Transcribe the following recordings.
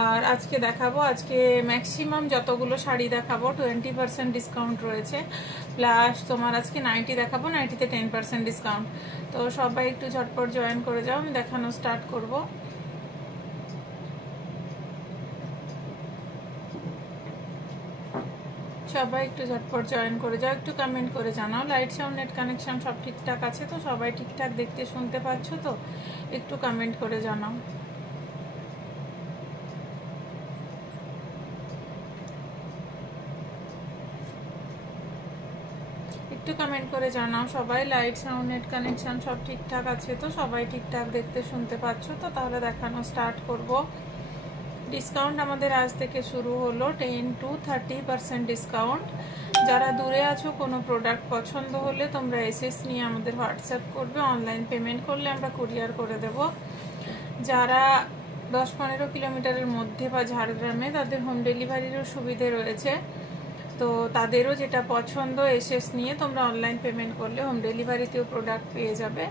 আর আজকে দেখাবো, আজকে ম্যাক্সিমাম যতগুলো শাড়ি দেখাবো 20% ডিসকাউন্ট রয়েছে, প্লাস তোমার আজকে নাইটি দেখাবো, নাইটিতে 10% ডিসকাউন্ট। তো সবাই একটু ঝটপট জয়েন করে যাও, আমি দেখানো স্টার্ট করব। সবাই একটু ঝটপট জয়েন করে যাও, একটু কমেন্ট করে জানাও লাইট সাউন্ড নেট কানেকশন সব ঠিকঠাক আছে তো, সবাই ঠিকঠাক দেখতে শুনতে পাচ্ছ তো, একটু কমেন্ট করে জানাও। একটু কমেন্ট করে জানাও সবাই লাইট সাউন্ড নেট কানেকশন সব ঠিকঠাক আছে তো, সবাই ঠিকঠাক দেখতে শুনতে পাচ্ছ তো, তাহলে দেখানো স্টার্ট করব। ডিসকাউন্ট আমাদের আজ থেকে শুরু হলো 10 to 30% ডিসকাউন্ট। যারা দূরে আছো কোনো প্রোডাক্ট পছন্দ হলে তোমরা এসএস নিয়ে আমাদের হোয়াটসঅ্যাপ করবে, অনলাইন পেমেন্ট করলে আমরা কুরিয়ার করে দেব। যারা 10-15 কিলোমিটারের মধ্যে বা ঝাড়গ্রামে, তাদের হোম ডেলিভারিরও সুবিধে রয়েছে, তো তাদেরও যেটা পছন্দ এসএস নিয়ে তোমরা অনলাইন পেমেন্ট করলে হোম ডেলিভারিতেও প্রোডাক্ট পেয়ে যাবে।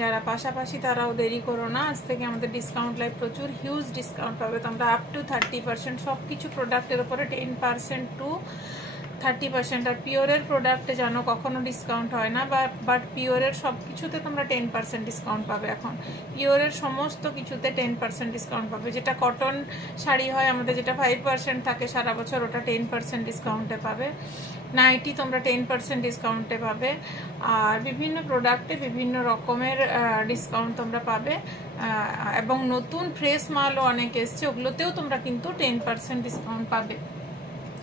যারা পাশাপাশি তারাও দেরি করো না, আজ থেকে আমাদের ডিসকাউন্ট লাইভ প্রচুর হিউজ ডিসকাউন্ট পাবে তোমরা, আপ টু 30%। সব কিছু প্রোডাক্টের উপরে 10% to 30%। আর পিওরের প্রোডাক্টে জানো কখনো ডিসকাউন্ট হয় না, বাট পিওরের সব কিছুতে তোমরা 10% ডিসকাউন্ট পাবে। এখন পিওরের সমস্ত কিছুতে 10% ডিসকাউন্ট পাবে। যেটা কটন শাড়ি হয় আমাদের, যেটা 5% থাকে সারা বছর, ওটা 10% ডিসকাউন্টে পাবে। নাইটি তোমরা 10% ডিসকাউন্টে পাবে। আর বিভিন্ন প্রোডাক্টে বিভিন্ন রকমের ডিসকাউন্ট তোমরা পাবে, এবং নতুন ফ্রেশ মালও অনেক এসছে, ওগুলোতেও তোমরা কিন্তু 10% ডিসকাউন্ট পাবে।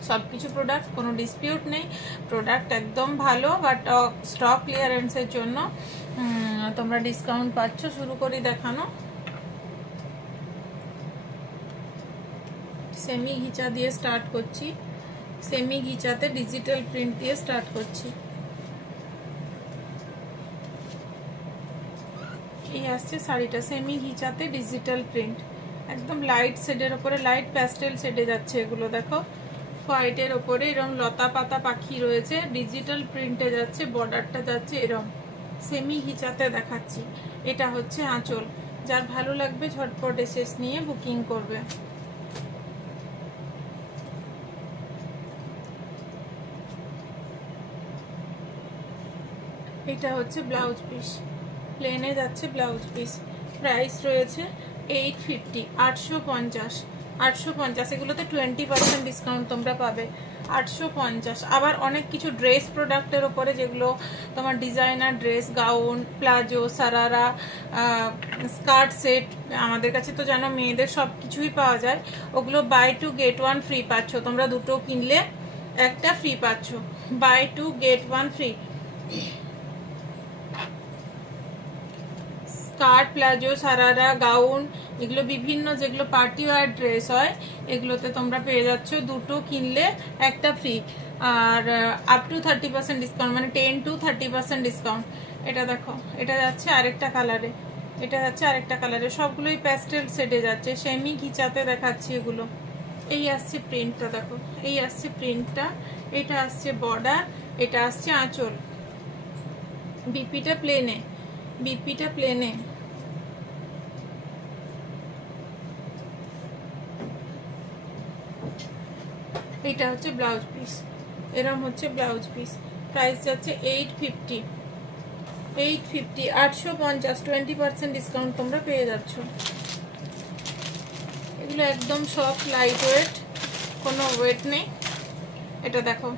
সব কিছু প্রোডাক্ট কোনো ডিসপিউট নেই, প্রোডাক্ট একদম ভালো, বাট স্টক ক্লিয়ারেন্সের জন্য তোমরা ডিসকাউন্ট পাচ্ছ। শুরু করি দেখানো। সেমি ঘিচা দিয়ে স্টার্ট করছি, সেমি ঘিচাতে ডিজিটাল প্রিন্ট দিয়ে স্টার্ট করছি। এই আসছে শাড়িটা, সেমি ঘিচাতে ডিজিটাল প্রিন্ট, একদম লাইট শেডের ওপরে, লাইট প্যাস্টেল শেডে যাচ্ছে এগুলো। দেখো হোয়াইটের ওপরে এরকম লতা পাতা পাখি রয়েছে, ডিজিটাল প্রিন্টে যাচ্ছে, বর্ডারটা যাচ্ছে এরকম, সেমি ঘিচাতে দেখাচ্ছি। এটা হচ্ছে আঁচল। যার ভালো লাগবে ঝটপট এসএস নিয়ে বুকিং করবে। এটা হচ্ছে ব্লাউজ পিস, প্লেনে যাচ্ছে ব্লাউজ পিস। প্রাইস রয়েছে 850, 850, 850। এগুলোতে 20% ডিসকাউন্ট তোমরা পাবে, 850। আবার অনেক কিছু ড্রেস প্রোডাক্টের ওপরে, যেগুলো তোমার designer dress, gown, palazzo, sharara, skirt set, আমাদের কাছে তো জানো মেয়েদের সব কিছুই পাওয়া যায়, ওগুলো বাই 2 get 1 ফ্রি পাচ্ছ তোমরা। দুটো কিনলে একটা ফ্রি পাচ্ছ, buy 2 get 1 free. Skirt, palazzo, sharara, gown, এগুলো বিভিন্ন যেগুলো পার্টি ওয়্যার ড্রেস হয়, এগুলোতে তোমরা পেয়ে যাচ্ছ দুটো কিনলে একটা ফ্রি। আর আপ টু 30% ডিসকাউন্ট, মানে 10 to 30% ডিসকাউন্ট। এটা দেখো, এটা যাচ্ছে আরেকটা কালারে, এটা যাচ্ছে আরেকটা কালারে, সবগুলোই প্যাস্টেল শেডে যাচ্ছে, সেমি ঘিচাতে দেখাচ্ছি এগুলো। এই আসছে প্রিন্টটা, দেখো এই আসছে প্রিন্টটা, এটা আসছে বর্ডার, এটা আসছে আঁচল। বিপিটা প্লেনে, বিপিটা প্লেনে। এটা হচ্ছে ব্লাউজ পিস, এরকম হচ্ছে ব্লাউজ পিস। প্রাইস যাচ্ছে 850, 850, 850, 20% ডিসকাউন্ট তোমরা পেয়ে যাচ্ছ। এগুলো একদম সফট, লাইট ওয়েট, কোনো ওয়েট নেই। এটা দেখো,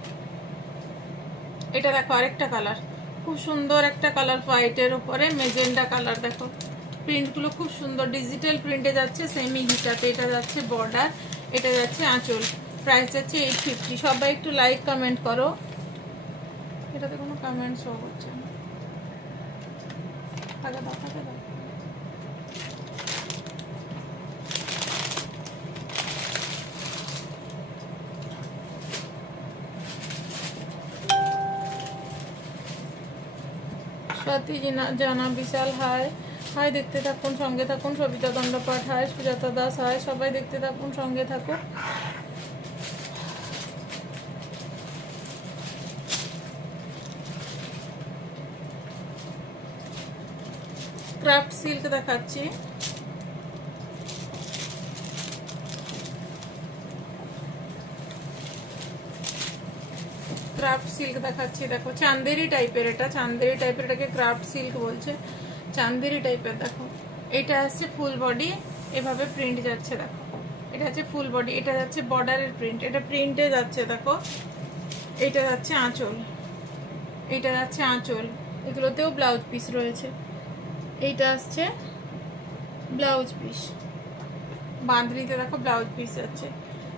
এটা দেখো আরেকটা কালার, খুব সুন্দর একটা কালার, হোয়াইটের উপরে মেজেন্ডা কালার। দেখো প্রিন্টগুলো খুব সুন্দর, ডিজিটাল প্রিন্টে যাচ্ছে, সেমি ঘিচাতে। এটা যাচ্ছে বর্ডার, এটা যাচ্ছে আঁচল। প্রাইস যাচ্ছে 850। সবাই একটু লাইক কমেন্ট করো। এটাতে কোনো কমেন্ট শো হচ্ছে না, আগে দাও, আগে দাও। স্বাতি জানা বিশাল হাই, হাই দেখতে থাকুন, সঙ্গে থাকুন। সবিতা দণ্ডপাঠ হাই, সুজাতা দাস হাই, সবাই দেখতে থাকুন, সঙ্গে থাকুন। ক্রাফট সিল্ক দেখাচ্ছি, ক্রাফট সিল্ক দেখাচ্ছি, দেখো চান্দেরি টাইপের, এটা চান্দেরি টাইপের, এটাকে ক্রাফট সিল্ক বলছে, চান্দেরি টাইপের। দেখো এটা আসছে ফুল বডি, এভাবে প্রিন্ট যাচ্ছে, দেখো এটা হচ্ছে ফুল বডি, এটা যাচ্ছে বর্ডারের প্রিন্ট, এটা প্রিন্টে যাচ্ছে, দেখো এটা যাচ্ছে আঁচল, এটা যাচ্ছে আঁচল, এগুলোতেও ব্লাউজ পিস রয়েছে। এইটা আসছে ব্লাউজ পিস, বাঁধনিতে দেখো ব্লাউজ পিস যাচ্ছে।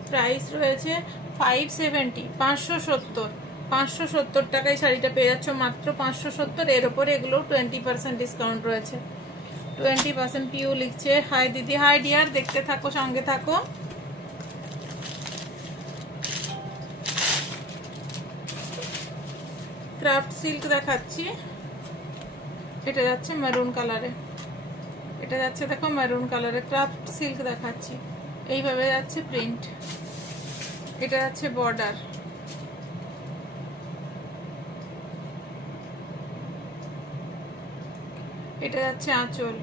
প্রাইস রয়েছে 570, 570, 570 টাকায় শাড়িটা পেয়ে যাচ্ছ মাত্র 570। এর ওপরে এগুলো 20% ডিসকাউন্ট রয়েছে, 20%। পিউ লিখছে হাই দিদি, হাই ডিয়ার, দেখতে থাকো, সঙ্গে থাকো। ক্রাফট সিল্ক দেখাচ্ছি, এটা যাচ্ছে মেরুন কালারে, এটা যাচ্ছে দেখো মেরুন কালারে, ক্রাফট সিল্ক দেখাচ্ছি, এইভাবে যাচ্ছে প্রিন্ট, এটা যাচ্ছে বর্ডার, এটা যাচ্ছে আঁচল,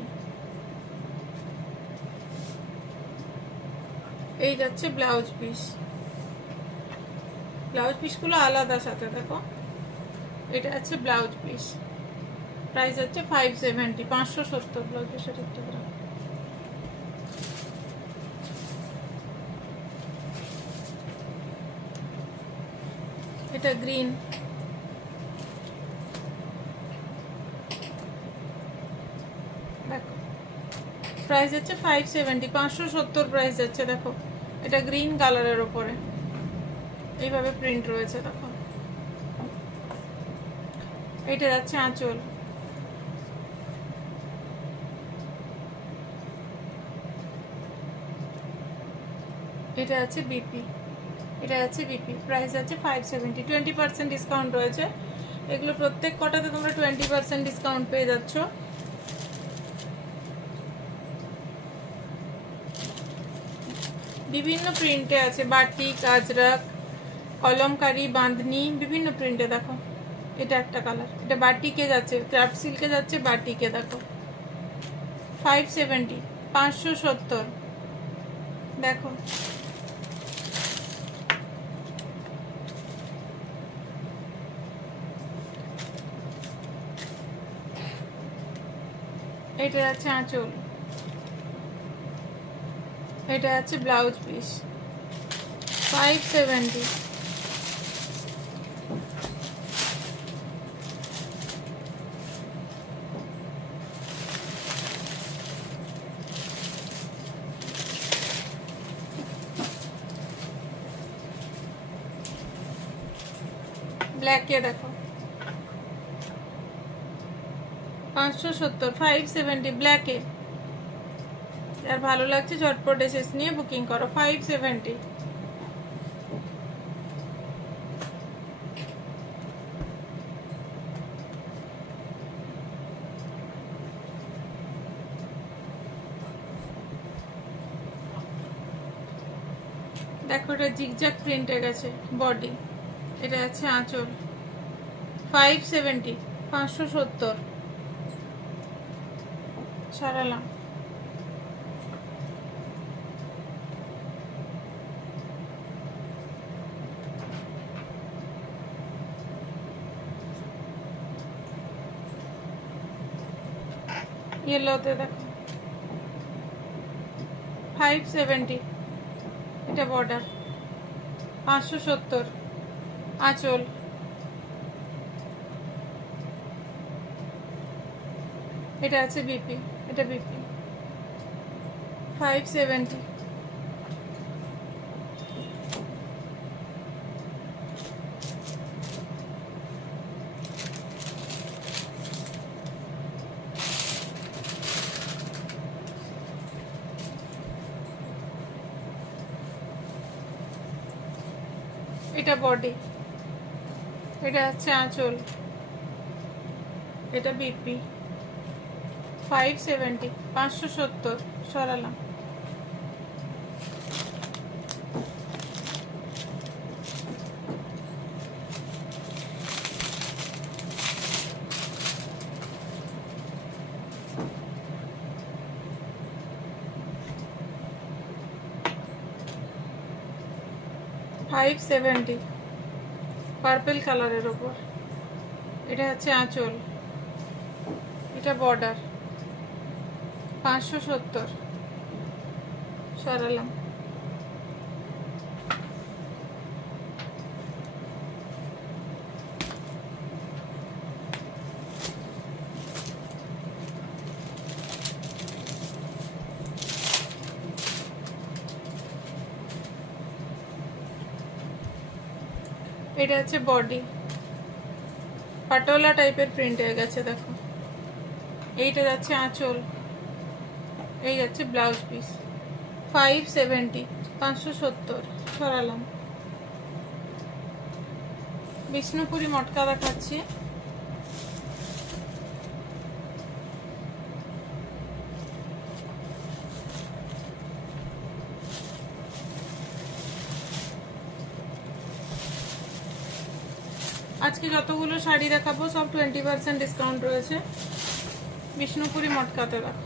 এই যাচ্ছে ব্লাউজ পিস, ব্লাউজ পিসগুলো আলাদা সাথে, দেখো এটা হচ্ছে ব্লাউজ পিস। প্রাইস হচ্ছে 570, 570 ব্লাউজ পিসের একটা গ্রাম। এটা গ্রিন, দেখো প্রাইস হচ্ছে 570, 570 প্রাইস যাচ্ছে। দেখো এটা গ্রিন কালারের উপরে এইভাবে প্রিন্ট রয়েছে, দেখো এটা যাচ্ছে আঁচল, এটা আছে বিপি, এটা আছে বিপি। প্রাইস আছে 570, 20% ডিসকাউন্ট রয়েছে। এগুলো প্রত্যেক কটাতে তোমরা 20% ডিসকাউন্ট পেয়ে যাচ্ছ। বিভিন্ন প্রিন্টে আছে, বাটিক, আজরাক, কলমকারি, বাঁধনি, বিভিন্ন প্রিন্টে। দেখো এটা একটা কালার, এটা বাটিকে যাচ্ছে, ক্রাফট সিল্কে যাচ্ছে বাটিকে। দেখো 570, 570। দেখো এটা আছে আঁচল, এটা আছে ব্লাউজ পিস, 570। ব্ল্যাকে দেখো 570, 570 ব্ল্যাকে। আর ভালো লাগছে ঝটপট এসএস নিয়ে বুকিং করো, 570। দেখো এটা জিগজ্যাগ প্রিন্টে গেছে বডি, এটা আছে আঁচল, 570, 570 সরালাম। येलोতে দেখো 570, এটা বর্ডার, 570 আঁচল, এটা আছে বিপি, এটা বিপি, 570। এটা বডি, এটা হচ্ছে আঁচল, এটা বিপি, 570, 570 সরালাম। $570 পার্পল কালারের ওপর। এটা হচ্ছে আঁচল, এটা বর্ডার। 570 সরালাম। এটা হচ্ছে বডি, পাটোলা টাইপের প্রিন্ট হয়ে গেছে দেখো। এইটা যাচ্ছে আঁচল, এই যাচ্ছে ব্লাউজ পিস। 570 570 সরালাম। বিষ্ণুপুরি মটকা দেখাচ্ছি। আজকে যতগুলো শাড়ি দেখাবো সব 20% ডিসকাউন্ট রয়েছে। বিষ্ণুপুরি মটকাতে দেখো,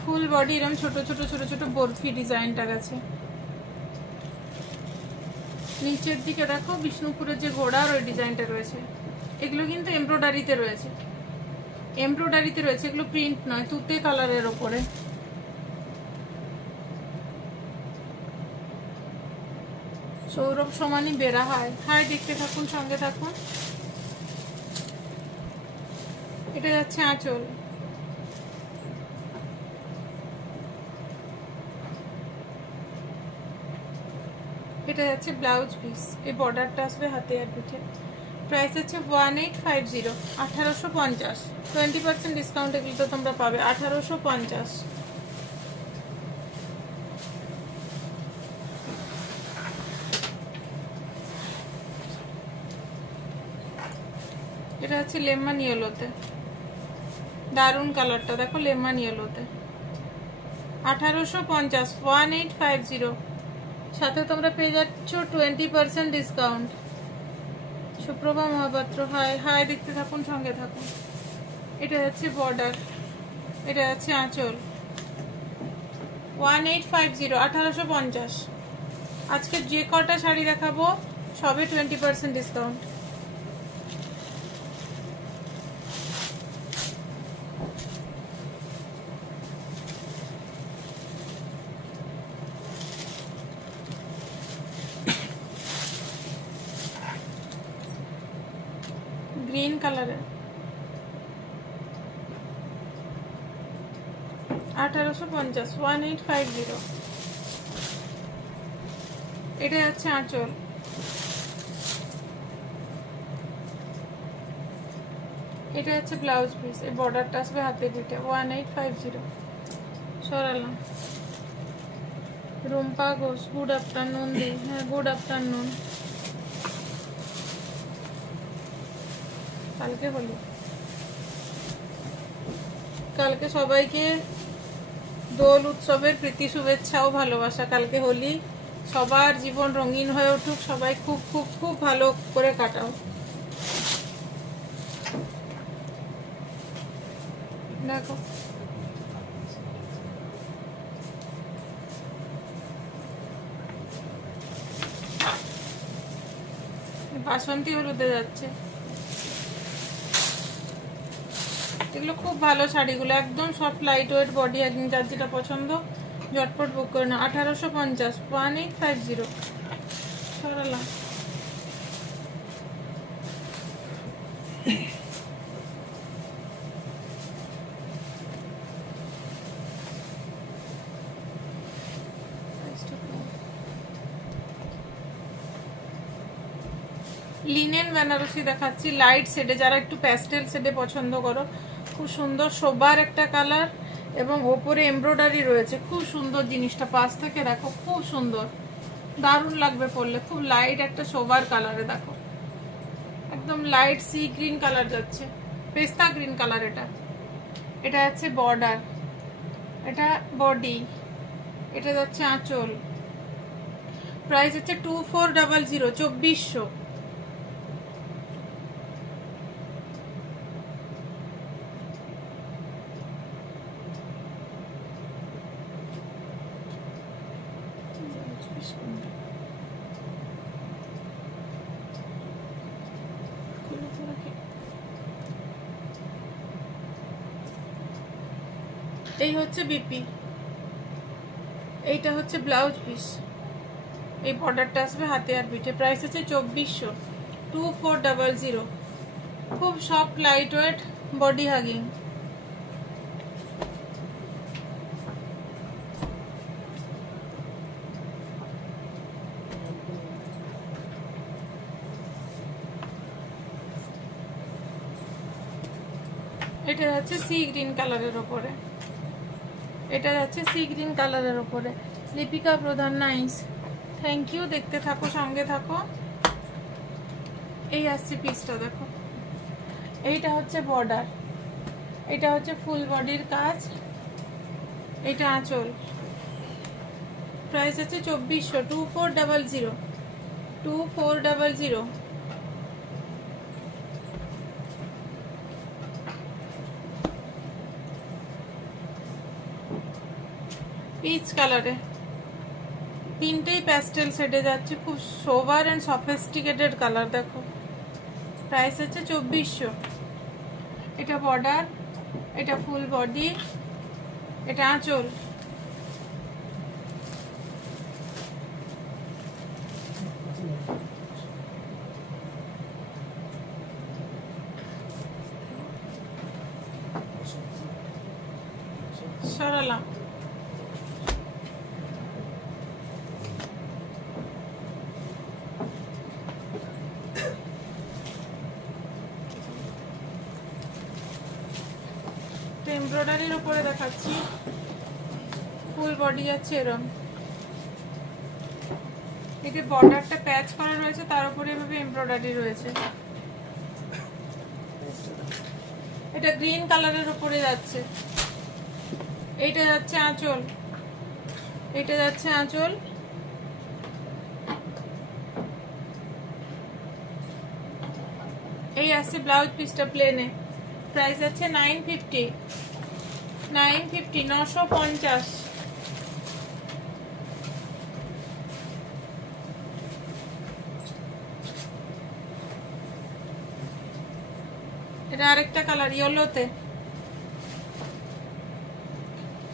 ফুল বডি এরকম ছোট ছোট ছোট ছোট বরফি ডিজাইনটা গেছে। নিচের দিকে দেখো বিষ্ণুপুরের যে ঘোড়ার ওই ডিজাইনটা রয়েছে। এগুলো কিন্তু এমব্রয়ডারিতে রয়েছে, এমব্রয়ডারিতে রয়েছে, এগুলো প্রিন্ট নয়, তুতে কালারের ওপরে। সৌরভ সমানি বেরা হাই হাই, দেখতে থাকুন, সঙ্গে থাকুন। এটা যাচ্ছে আঁচল, এটা যাচ্ছে ব্লাউজ পিস। এই বর্ডারটা আসবে হাতে আর পিঠে। প্রাইস হচ্ছে 1850, 1850। 20% ডিসকাউন্ট এগুলো তো তোমরা পাবে 1850। এটা হচ্ছে লেমন ইয়েলোতে, দারুন কালারটা দেখো, লেমন ইয়েলোতে। 1850, 1850। সাথে তোমরা পেয়ে যাচ্ছ 20% discount. Suprabha Mahapatra hi hi, দেখতে থাকুন, সঙ্গে থাকুন। এটা হচ্ছে বর্ডার, এটা হচ্ছে আঁচল। 1850, 1850। আজকে যে কটা শাড়ি দেখাবো সবে 20% ডিসকাউন্ট। গ্রিন কালারের 1850, 1850। এটা হচ্ছে আঁচল, এটা হচ্ছে ব্লাউজ পিস। এই বর্ডারটা আসবে হাতে পিঠে। 1850 সরালাম। রুম্পা ঘোষ গুড আফটারনুন দি। হ্যাঁ গুড আফটারনুন। কালকে হোলি, কালকে সবাইকে দোল উৎসবের প্রীতি শুভেচ্ছা ও ভালোবাসা। কালকে হোলি, সবার জীবন রঙিন হয়ে উঠুক, সবাই খুব খুব খুব ভালো করে কাটাও। দেখো বাসন্তী হলুদে যাচ্ছে। এগুলো খুব ভালো শাড়িগুলো, একদম সফট লাইট ওয়েট বডি, একদম যার যেটা পছন্দ ঝটপট বুক করে না। 1850, 1850 সরালাম। লিনেন বেনারসি দেখাচ্ছি লাইট শেডে, যারা একটু প্যাস্টেল শেডে পছন্দ করো। খুব সুন্দর সোবার একটা কালার এবং ওপরে এমব্রয়ডারি রয়েছে। খুব সুন্দর জিনিসটা, পাশ থেকে দেখো, খুব সুন্দর, দারুণ লাগবে পরলে। খুব লাইট একটা সোবার কালারে দেখো, একদম লাইট সি গ্রিন কালার যাচ্ছে, পেস্তা গ্রিন কালার। এটা এটা হচ্ছে বর্ডার, এটা বডি, এটা যাচ্ছে আঁচল। প্রাইস হচ্ছে 2400, 2400। এই হচ্ছে বিপি, এইটা হচ্ছে ব্লাউজ পিস। এই বর্ডারটা আসবে হাতে আর পিঠে। প্রাইস আছে 2400, 2400। খুব soft light weight body hugging. এটা যাচ্ছে সি গ্রিন কালারের ওপরে, এটা যাচ্ছে সি গ্রিন কালারের ওপরে। লিপিকা প্রধান, নাইস, থ্যাংক ইউ। দেখতে থাকো, সঙ্গে থাকো। এই আসছে পিসটা, দেখো। এইটা হচ্ছে বর্ডার, এটা হচ্ছে ফুল বডির কাজ, এটা আঁচল। প্রাইস আছে 2400, 2400, 2400। পিচ কালারে, তিনটেই প্যাস্টেল শেডে যাচ্ছে, খুব সোবার এন্ড সফিস্টিকেটেড কালার। দেখো, প্রাইস আছে 2400। এটা বর্ডার, এটা ফুল বডি, এটা আঁচল। সরালাম। এমব্রয়ডারির উপরে দেখাচ্ছি, ফুল বডি যাচ্ছে এরকম। এতে বর্ডারটা প্যাচ করা রয়েছে, তার উপরে এভাবে এমব্রয়ডারি রয়েছে। এটা গ্রিন কালারের উপরে যাচ্ছে। এইটা যাচ্ছে আঁচল, এটা যাচ্ছে আঁচল। এই আসছে ব্লাউজ পিসটা প্লেনে। প্রাইস আছে 950, 950, 950। এটা আরেকটা কালার ইয়েলোতে।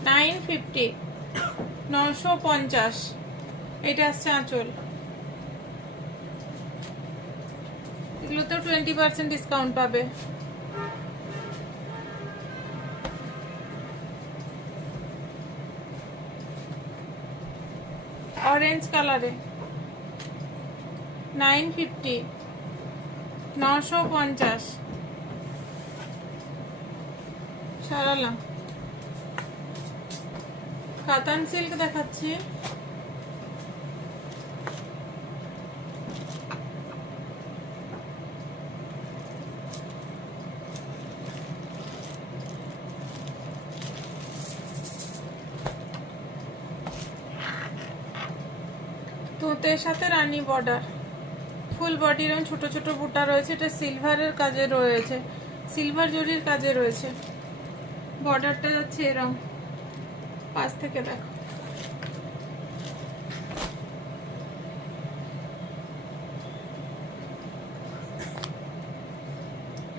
950, 950। এটা আসছে আঁচল। এগুলোতেও 20% ডিসকাউন্ট পাবে। অরেঞ্জ কালারে 950, 950। সারালাম। কাতান সিল্ক দেখাচ্ছি, তুতের সাথে রানী বর্ডার, ফুল বডির ছোট ছোট বুটা রয়েছে। এটা সিলভারের কাজে রয়েছে, সিলভার জরির কাজে রয়েছে। বর্ডারটা যাচ্ছে এরকম, পাশ থেকে দেখো।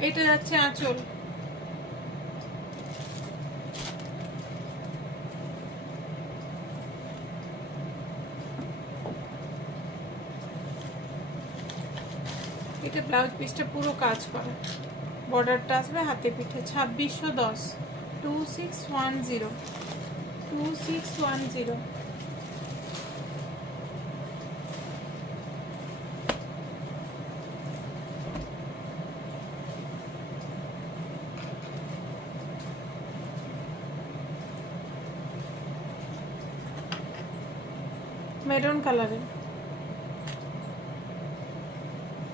এটা যাচ্ছে আঁচল। এটা ব্লাউজ পিসটা পুরো কাজ করা, বর্ডারটা আসবে হাতে পিঠে। 2610, 2610, 2610। মেরুন কালারে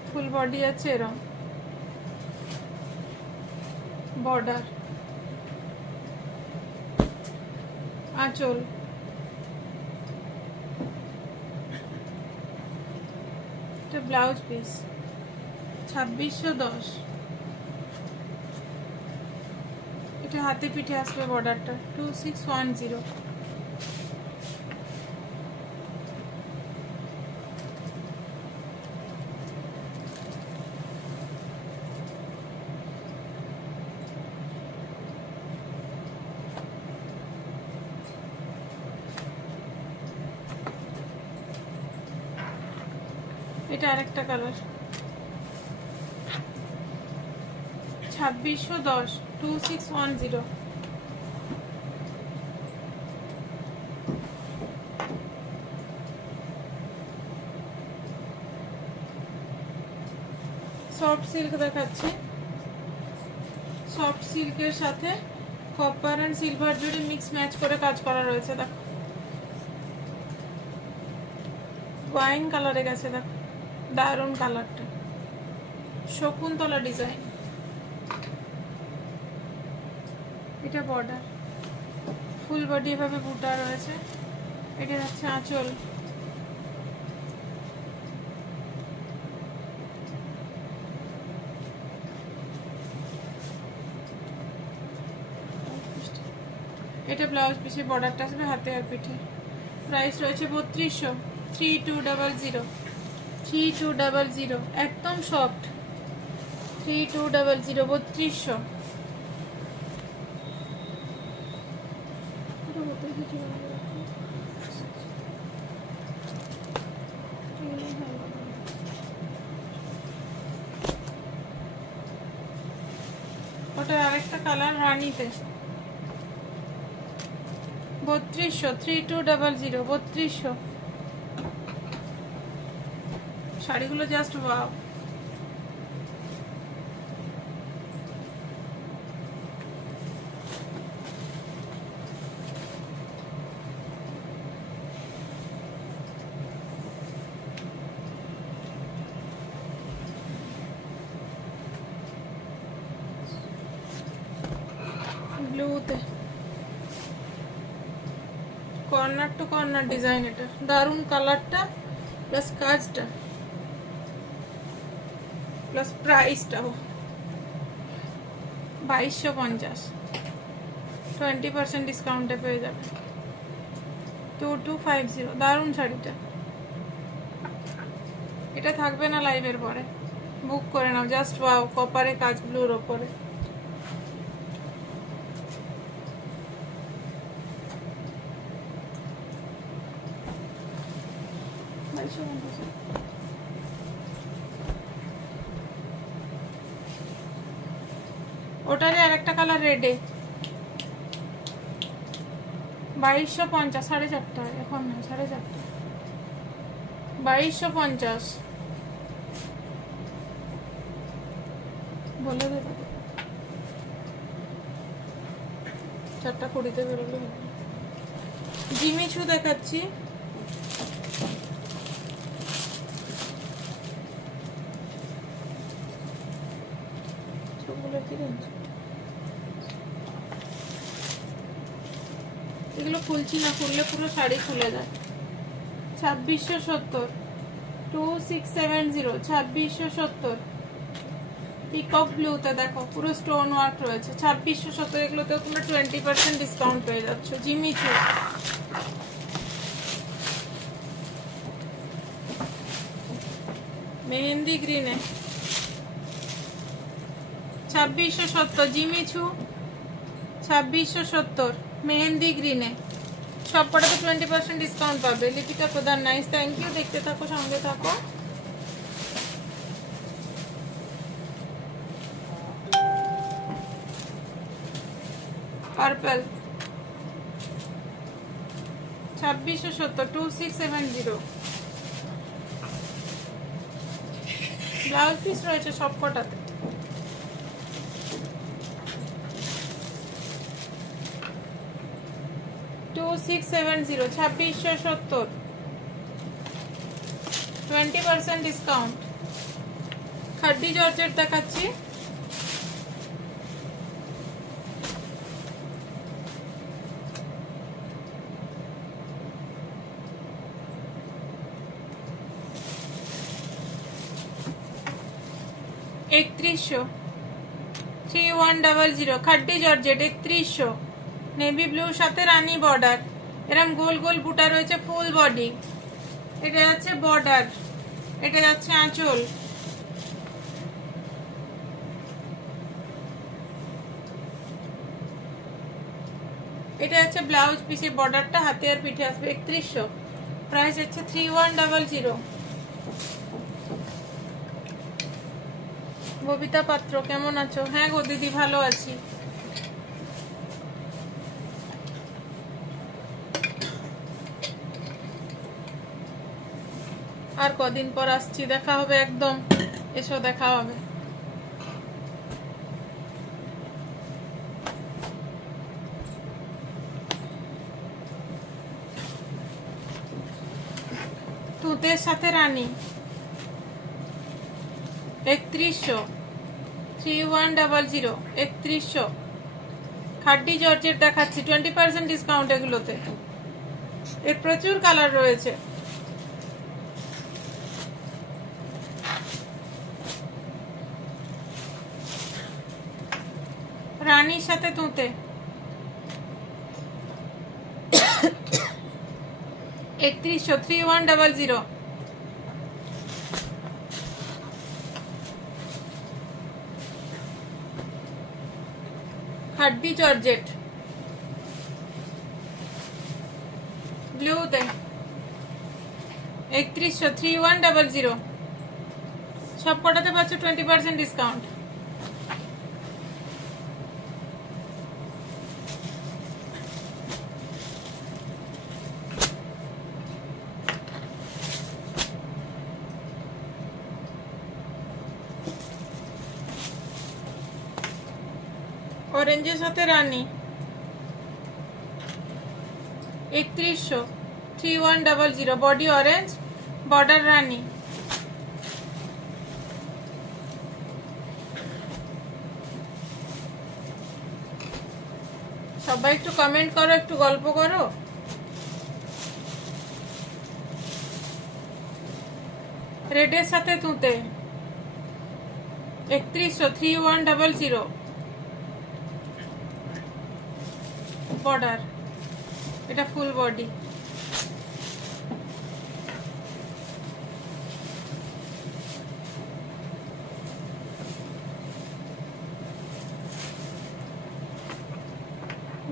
ফুল বডি আছে এরকম, বর্ডার, আঁচল। এটা ব্লাউজ পিস 2610। এটা হাতে পিঠে আসবে বর্ডারটা। 2610। এটা আরেকটা কালার 2610 2610। সফট সিল্ক দেখাচ্ছি, সফট সিল্কের সাথে কপার এন্ড সিলভার জুড়ে মিক্স ম্যাচ করে কাজ করা রয়েছে। দেখো ওয়াইন কালারে গেছে, দেখো দারুণ কালারটা, শকুন্তলা ডিজাইন। এটা বর্ডার, ফুল বডি এভাবে বুটা রয়েছে। এটা হচ্ছে আঁচল, এটা ব্লাউজ পিসে বর্ডারটা আসবে হাতে আর পিঠে। প্রাইস রয়েছে 3200, 3200, 3200, একদম সফট 3200, 3200। ওটা আরেকটা কালার রানীতে 3200, 3200, 3200। শাড়িগুলো জাস্ট ওয়াও। ব্লুতে কর্নার টু কর্নার ডিজাইন, এটা দারুন কালারটা প্লাস কাজটা প্লাস প্রাইসটাও 2250, 20% ডিসকাউন্টে পেয়ে যাবে 2250। দারুন শাড়িটা, এটা থাকবে না লাইভের পরে, বুক করে নাও। জাস্ট ওয়াও, কপারে কাজ ব্লুর ওপরে। ওটারে আরেকটা কালার রেডে 2250, 4.5 এখন না 4.5, 2250 বলে দেবে। 4:20 বেরোলে হবে। জিমিচু দেখাচ্ছি, এগুলো খুলছি না, খুললে পুরো শাড়ি খুলে যায়। 2670, 2670, 2670। পিকক ব্লুতে দেখো পুরো স্টোন ওয়ার্ক রয়েছে 2670। এগুলোতেও তোমরা 20% ডিসকাউন্ট পেয়ে যাচ্ছ। জিমিচু মেহেন্দি গ্রিনে 2670, জিমিচু 2670 মেহেন্দি গ্রিনে। সবকটাতে 20% ডিসকাউন্ট পাবে। লিপিকা প্রধান, নাইস, থ্যাংক ইউ। দেখতে থাকো, সঙ্গে থাকো। পার্পল 2670, 2670। ব্লাউজ পিস রয়েছে সবকটাতে। $2670, 2670, 20% ডিসকাউন্ট। খাড্ডি জর্জেট দেখাচ্ছি, $3100, 3100। খাড্ডি জর্জেট 3100, নেভি ব্লুর সাথে রানী বর্ডার। এরকম গোল গোল বুটা রয়েছে, ফুল বডি। এটা যাচ্ছে বর্ডার, এটা যাচ্ছে আঁচল। এটা হচ্ছে ব্লাউজ পিসে বর্ডারটা হাতে আর পিঠে আসবে। 3100। প্রাইস হচ্ছে 3100। ববিতা পাত্র কেমন আছো? হ্যাঁ গো দিদি ভালো আছি। আর কদিন পর আসছি, দেখা হবে একদম, এসো দেখা হবে। তুতের সাথে রানী 3100 3100 3100 খাড্ডি জর্জেট দেখাচ্ছি 20% ডিসকাউন্ট এগুলোতে। এর প্রচুর কালার রয়েছে। রানীর সাথে তুঁতে 3100 3100 খাড্ডি জর্জেট ব্লুতে 3100 3100 সব কটাতে পাচ্ছ 20% ডিসকাউন্ট। অরেঞ্জের সাথে রানী 3100 3100 বডি অরেঞ্জ বর্ডার রানী। সবাই একটু কমেন্ট করো, একটু গল্প করো। রেডের সাথে তুঁতে 3100 3100 বর্ডার, এটা ফুল বডি।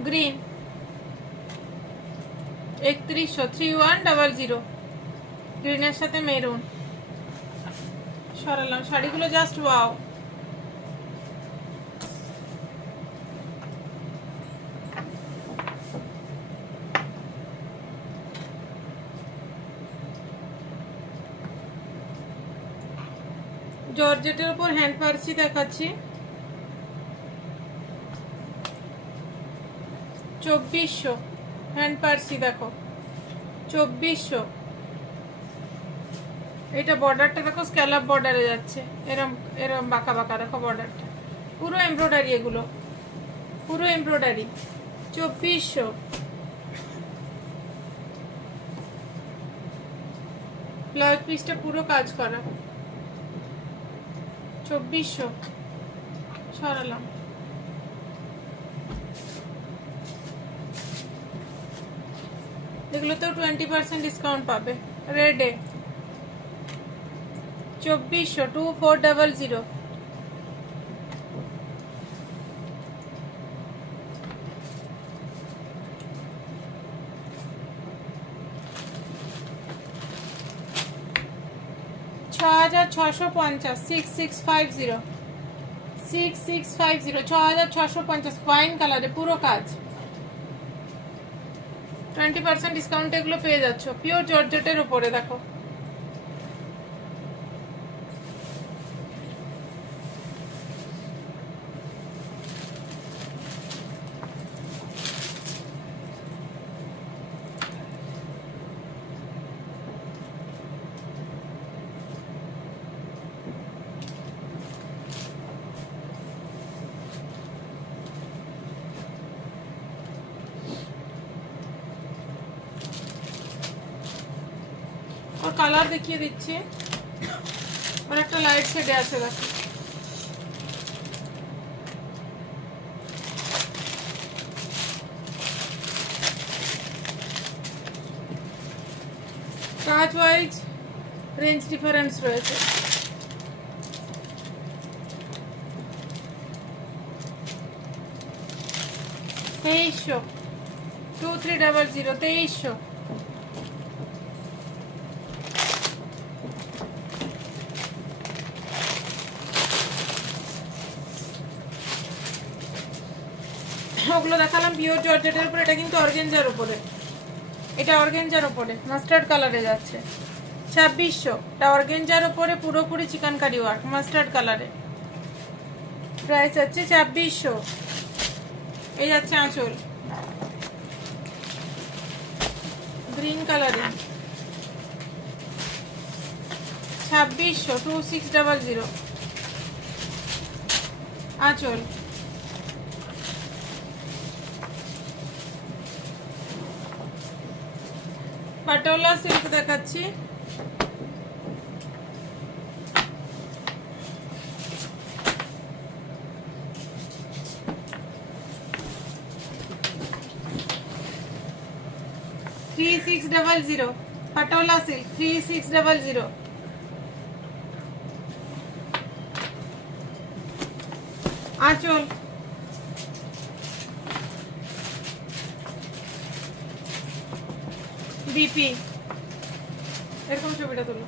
গ্রিন 3100 3100 গ্রিনের সাথে মেরুন। সরালাম, শাড়িগুলো জাস্ট ওয়াও। জর্জেটের উপর হ্যান্ড পার্সি দেখাচ্ছি 2400 হ্যান্ড পার্সি দেখো 2400। এটা বর্ডারটা দেখো স্ক্যালপ বর্ডারে যাচ্ছে, এরম এরম বাঁকা বাঁকা দেখো বর্ডারটা, পুরো এমব্রয়ডারি, এগুলো পুরো এমব্রয়ডারি 2400। ব্লাউজ পিসটা পুরো কাজ করা 2400। সরালাম। এগুলোতেও 20% ডিসকাউন্ট পাবে। রেডে 2400 2400 6650 6650 6650 6650 ফাইন কালারে পুরো কাজ 20% ডিসকাউন্ট এগুলো পেয়ে যাচ্ছ পিওর জর্জেটের উপরে। দেখো और कलर देखिए दिच्छे और एक लाइट शेडे आछे देखो काज वाइज रेंज डिफारेंस रयेछे। 2300 2300 2300 ওগুলো দেখালাম পিওর জর্জেটের উপরে, এটা কিন্তু অর্গেঞ্জার উপরে, এটা অর্গেঞ্জার উপরে মাস্টার্ড কালারে যাচ্ছে 2600। এটা অর্গেঞ্জার উপরে পুরোপুরি চিকনকারি ওয়ার্ক মাস্টার্ড কালারে, প্রাইস হচ্ছে 2600। এই যাচ্ছে আঁচল গ্রিন কালারে 2600, 2600 আঁচল। পাটোলা সিল্ক দেখাচ্ছি, $3600 পাটোলা সিল্ক 3600। আঁচল বিপি, এরকম ছবিটা তুলো।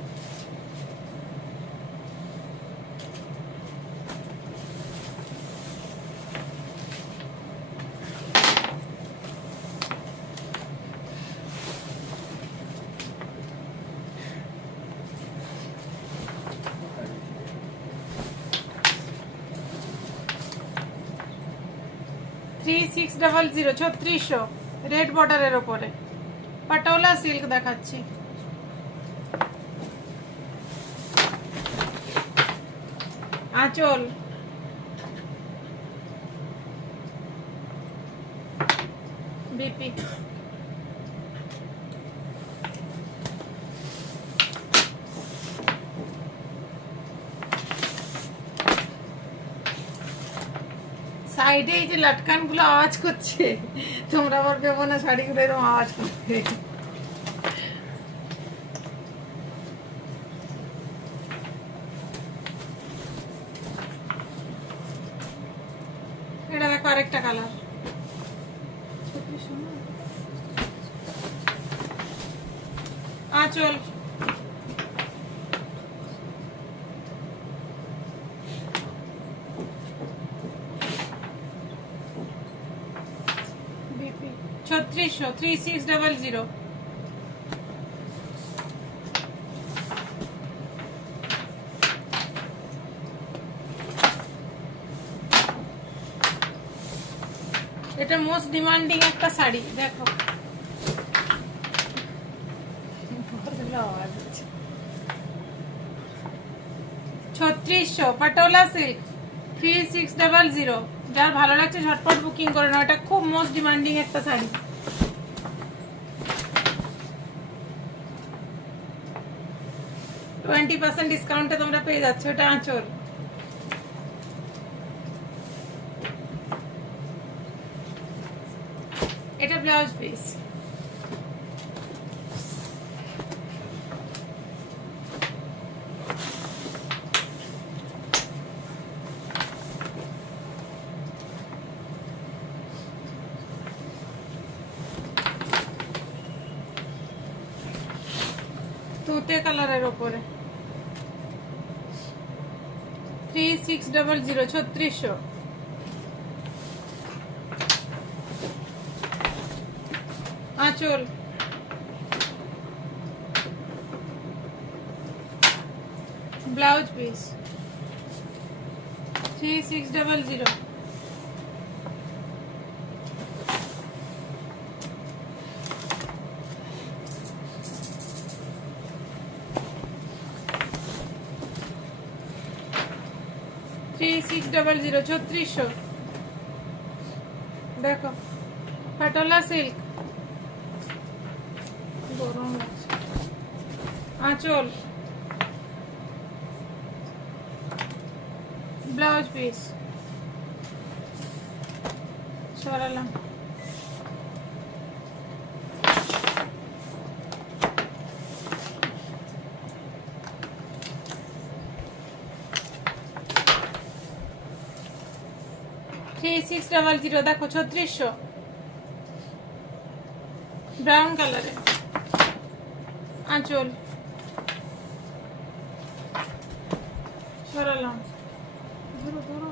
$3600 3600 রেড বর্ডারের উপরে পাটোলা সিল্ক দেখাচ্ছি। আঁচল বিপি, সাইডে এই যে লটকান গুলো আওয়াজ করছে, তোমরা আবার ভেবো না শাড়িগুলো এরকম আওয়াজ করছে। এটা দেখো আরেকটা কালার, আঁচল বিপি 3600, 3600। এটা মোস্ট ডিমান্ডিং একটা শাড়ি, দেখো 3600 পাটোলা সিল্ক 3600। যার ভালো লাগছে ঝটপট বুকিং করে নাও, এটা খুব মোস্ট ডিমান্ডিং একটা শাড়ি। $20% ডিসকাউন্টে তোমরা পেয়ে যাচ্ছ। এটা আঁচল, এটা ব্লাউজ পিস। তুতে কালারের উপরে 3600 3600। আঁচল ব্লাউজ পিস 3600। $3600 দেখো পাটোলা সিল্ক, গরম আছে। আঁচল ব্লাউজ পিস সরালাম। $3600 দেখো 3600 ব্রাউন কালারে। আঁচল সরালাম, ধরো ধরো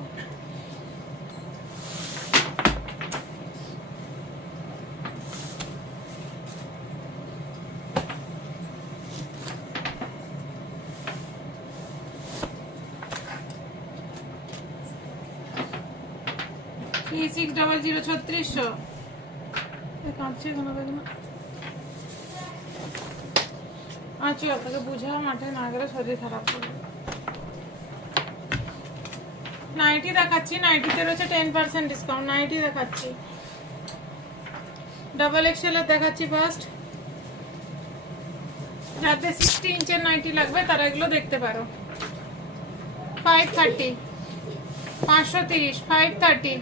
E600 3600 কাঁদছে কেন দেখুন। আচ্ছা আপনাকে বুঝা মাঠে না গেলে শরীর খারাপ করবে। নাইটি দেখাচ্ছি, নাইটিতে রয়েছে 10% ডিসকাউন্ট। নাইটি দেখাচ্ছি, ডাবল এক্সেল এর দেখাচ্ছি ফার্স্ট। যাদের 60 ইঞ্চের নাইটি লাগবে তারা এগুলো দেখতে পারো। 530 530 530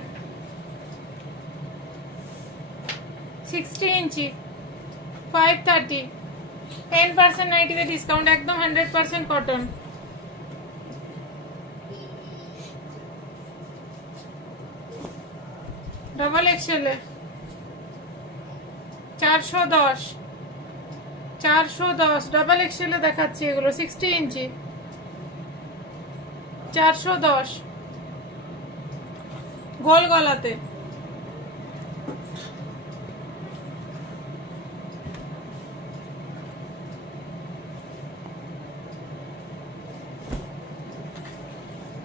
60 ইঞ্চি 530 10% নাইটিতে ডিসকাউন্ট, একদম 100% cotton. Double XL 410 410 double XL দেখাচ্ছি এগুলো 60 ইঞ্চি 410 গোল গলাতে।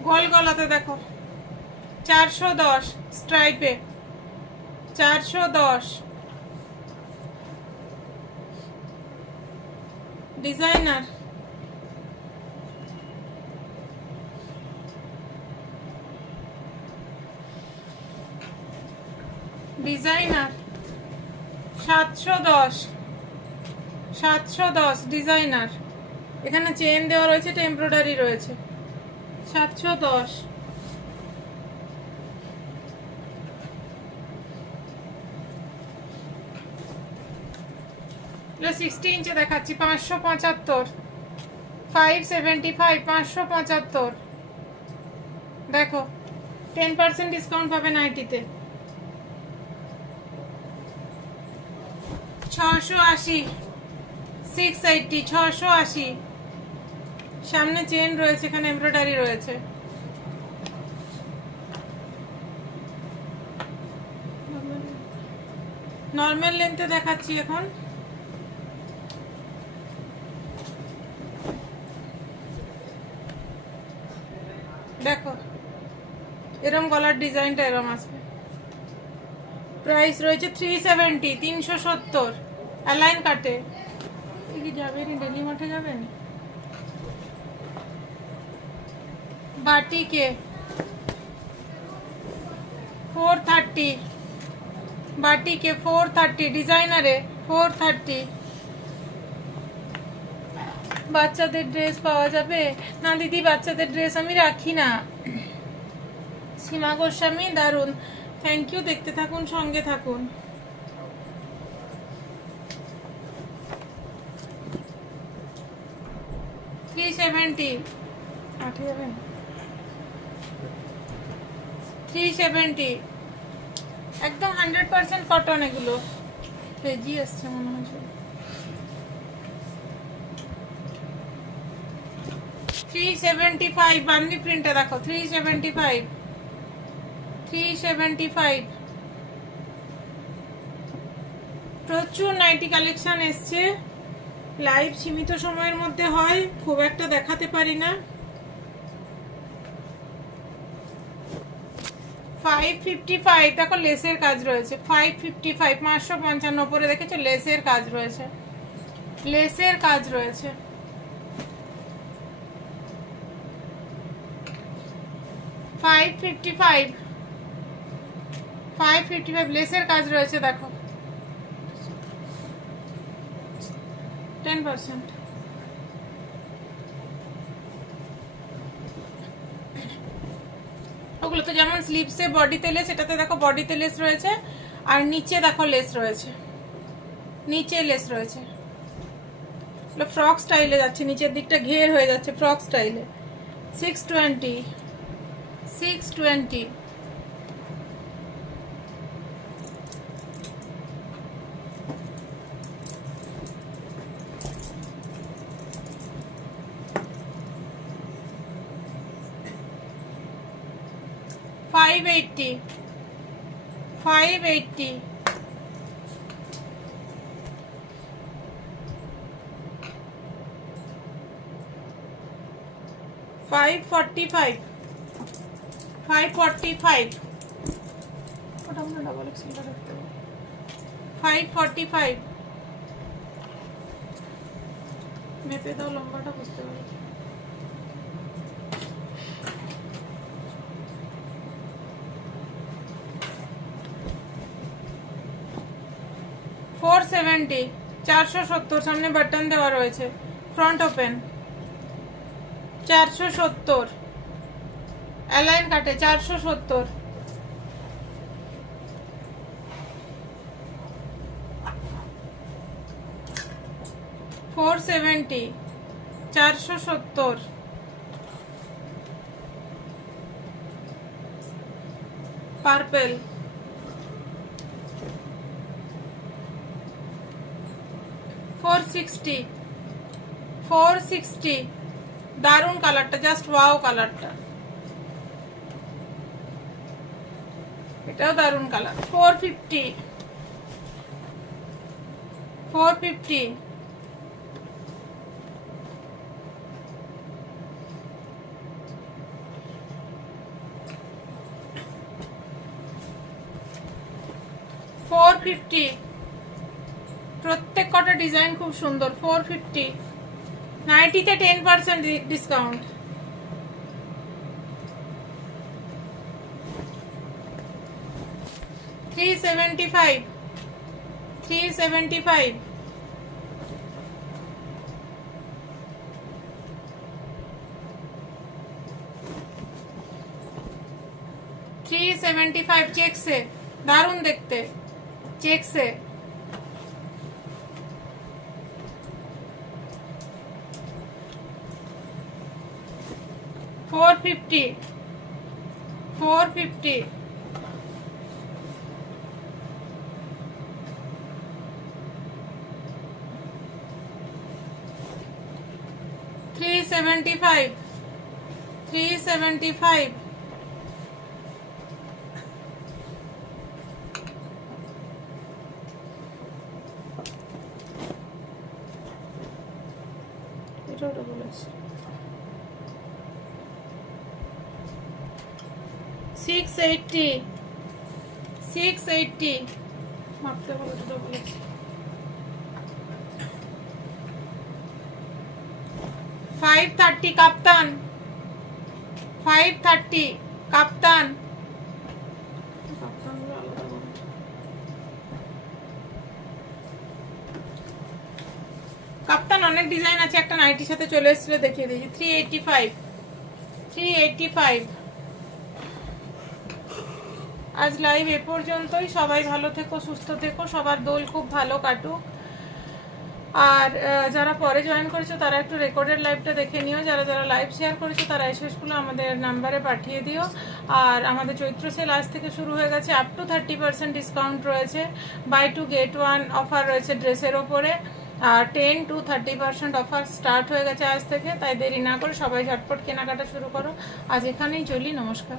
গোল গলাতে দেখো 410 স্ট্রাইপে 410 ডিজাইনার। Designer 710 710 designer. এখানে চেন দেওয়া রয়েছে, টেম্পোরারি রয়েছে। 710 60 ইঞ্চে দেখাচ্ছি 575 575 575 দেখো 10% ডিসকাউন্ট পাবে নাইটিতে। 680 680 680 সামনে চেন রয়েছে, এখানে এমব্রয়ডারি রয়েছে। নরমাল লেন্থে দেখাচ্ছি এখন। দেখো এরম গলার ডিজাইনটা এরম আসবে। প্রাইস রয়েছে 370 370 অ্যালাইন কাটে। কি যাবেন ডেলি মাঠে যাবেন? বাটিকে 430 বাটিকে 430 ডিজাইনারে 430। বাচ্চাদের ড্রেস পাওয়া যাবে না দিদি? বাচ্চাদের ড্রেস আমি রাখি না। সীমা গোস্বামী দারুন, থ্যাংক ইউ। দেখতে থাকুন, সঙ্গে থাকুন। $370 একদম 100% কটন। এগুলো পেজি আসছে মনে হচ্ছে। 375 বান্দি প্রিন্টে দেখো 375 375। প্রচুর নাইটি কালেকশন এসছে। লাইভ সীমিত সময়ের মধ্যে হয়, খুব একটা দেখাতে পারি না। 555 দেখো লেসের কাজ রয়েছে। 555 555 পরে দেখেছো লেসের কাজ রয়েছে, লেসের কাজ রয়েছে। 555 555 লেসের কাজ রয়েছে দেখো 10%। ওগুলো তো যেমন স্লিপসে বডিতে লেস, এটাতে দেখো বডিতে লেস রয়েছে আর নিচে দেখো লেস রয়েছে, নিচে লেস রয়েছে। ফ্রক স্টাইলে যাচ্ছে, নিচের দিকটা ঘের হয়ে যাচ্ছে ফ্রক স্টাইলে। 620 620 580 580 545 545 ওটা আমরা ডাবল এক্সেলটা দেখতে পাবো 545 মেপে দাও লম্বাটা বুঝতে পারো 470 470 সামনে বাটন দেওয়া রয়েছে ফ্রন্ট ওপেন 470 অ্যালাইন কাটে 470 470 470 পার্পল 460 460 দারুন কালারটা জাস্ট ওয়াও কালারটা এটাও দারুন কালার 450 450 450 প্রত্যেক কটা ডিজাইন খুব সুন্দর 450 নাইটিতে 10% ডিসকাউন্ট 375 375 375 चेक से दारुण देखते चेक से 450 450 375 375 এটা ডবল এক্স 680 680 মাপতে বলো তো ডবল এক্স 530 কাপ্তান 530 কাপ্তান কাপ্তান অনেক ডিজাইন আছে একটা নাইটির সাথে চলে এসেছিল দেখিয়ে দিয়েছি 385 385 আজ লাইভ এ পর্যন্তই সবাই ভালো থেকো সুস্থ থেকো সবার দোল খুব ভালো কাটুক আর যারা পরে জয়েন করেছো তারা একটু রেকর্ডেড লাইভটা দেখে নিও যারা যারা লাইভ শেয়ার করেছো তারা এসএসগুলো আমাদের নাম্বারে পাঠিয়ে দিও আর আমাদের চৈত্র সেল আজ থেকে শুরু হয়ে গেছে আপ টু 30% ডিসকাউন্ট রয়েছে buy two get one offer রয়েছে ড্রেসের ওপরে আর 10 to 30% অফার স্টার্ট হয়ে গেছে আজ থেকে তাই দেরি না করে সবাই ঝটপট কেনাকাটা শুরু করো আজ এখানেই চলি নমস্কার।